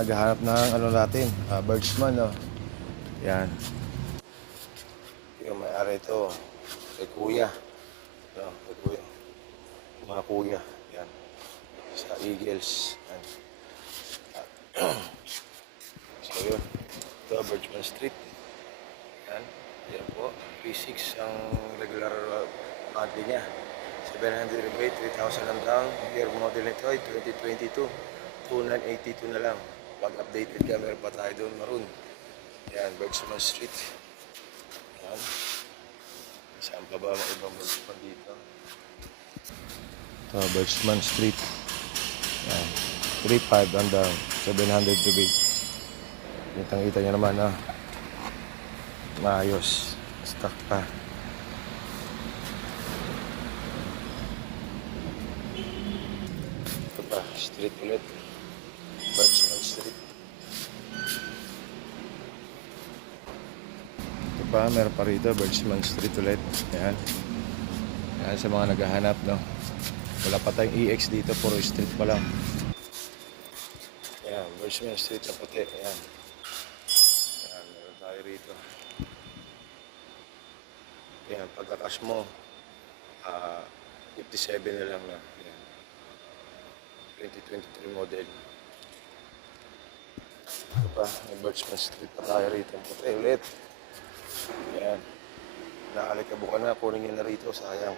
naghahanap ng ano natin, birdsman, no? Yan. Yung may-ari ito, kay Kuya. No, kay Kuya. Mga Kuya. Yan. Sa Eagles. Yan. So yun. Ito, Birchman Street. Yan. Yan po. 3.6 ang regular monthly niya. 700 rebate, 3,000 lang down. Year model nito ay 2022. 2,982 na lang. Pag updated ka, meron pa tayo doon maroon. Yan, Birchman Street. Yan. Saan pa ba ang ibang Birchman dito? Ito, Birchman Street. Yan. 3.5 and down. 700 rebate. Kitang-kita nyo naman, ha? Maayos. Stock pa. Ito pa, street ulit. Birchman Street. Ito pa, meron pa rito. Birchman Street ulit. Yan. Yan sa mga naghahanap, no? Wala pa tayong EX dito. Puro street pa lang. Yan, Birchman Street na puti. Yan. Yan, meron tayo rito. Yan, pagkakas mo, 57 na lang na. Yan. 2023 model. Ito pa, may Birchman Street pa tayo rito. Puti ulit. Yan. Nakalikabukan na, kunin nyo na rito, sayang.